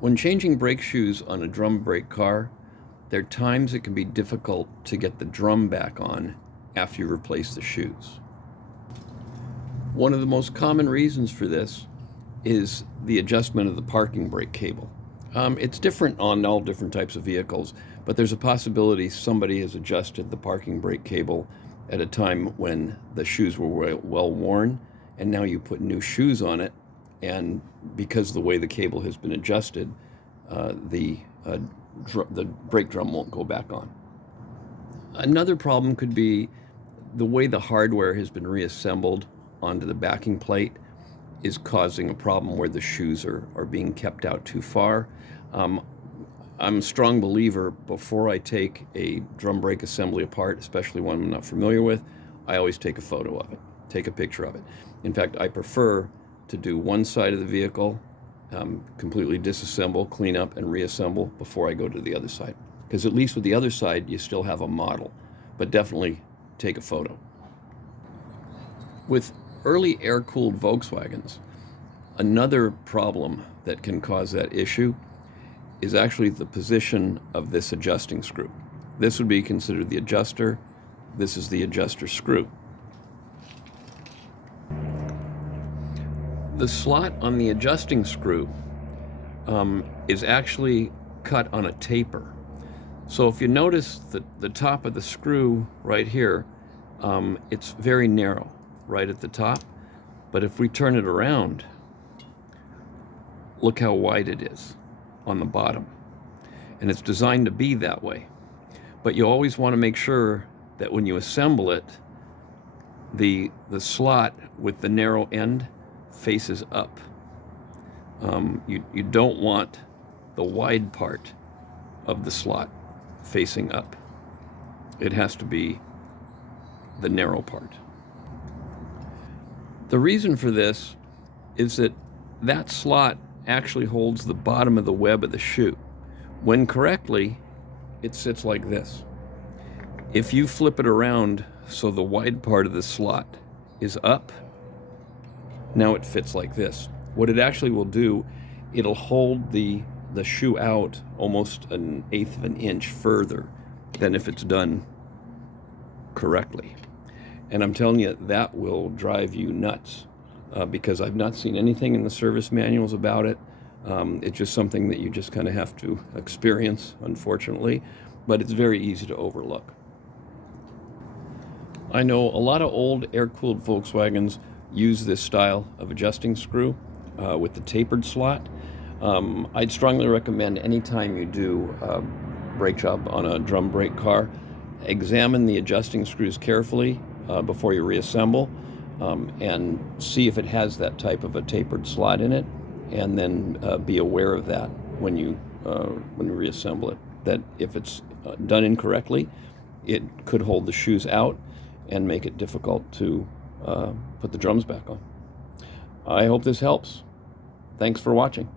When changing brake shoes on a drum brake car, there are times it can be difficult to get the drum back on after you replace the shoes. One of the most common reasons for this is the adjustment of the parking brake cable. It's different on all different types of vehicles, but there's a possibility somebody has adjusted the parking brake cable at a time when the shoes were well worn, and now you put new shoes on it, and because of the way the cable has been adjusted, the brake drum won't go back on. Another problem could be the way the hardware has been reassembled onto the backing plate is causing a problem where the shoes are being kept out too far. I'm a strong believer, before I take a drum brake assembly apart, especially one I'm not familiar with, I always take a photo of it, take a picture of it. In fact, I prefer to do one side of the vehicle, completely disassemble, clean up, and reassemble before I go to the other side. Because at least with the other side, you still have a model, but definitely take a photo. With early air-cooled Volkswagens, another problem that can cause that issue is actually the position of this adjusting screw. This would be considered the adjuster. This is the adjuster screw. The slot on the adjusting screw is actually cut on a taper. So if you notice the top of the screw right here, it's very narrow right at the top. But if we turn it around, look how wide it is on the bottom. And it's designed to be that way. But you always want to make sure that when you assemble it, the slot with the narrow end faces up. You don't want the wide part of the slot facing up. It has to be the narrow part. The reason for this is that that slot actually holds the bottom of the web of the shoe. When correctly, it sits like this. If you flip it around so the wide part of the slot is up, now it fits like this. What it actually will do, it'll hold the shoe out almost 1/8 of an inch further than if it's done correctly. And I'm telling you, that will drive you nuts because I've not seen anything in the service manuals about it. It's just something that you just kind of have to experience, unfortunately, but it's very easy to overlook. I know a lot of old air-cooled Volkswagens use this style of adjusting screw with the tapered slot. I'd strongly recommend anytime you do a brake job on a drum brake car, examine the adjusting screws carefully before you reassemble and see if it has that type of a tapered slot in it, and then be aware of that when you reassemble it, that if it's done incorrectly, it could hold the shoes out and make it difficult to put the drums back on. I hope this helps. Thanks for watching.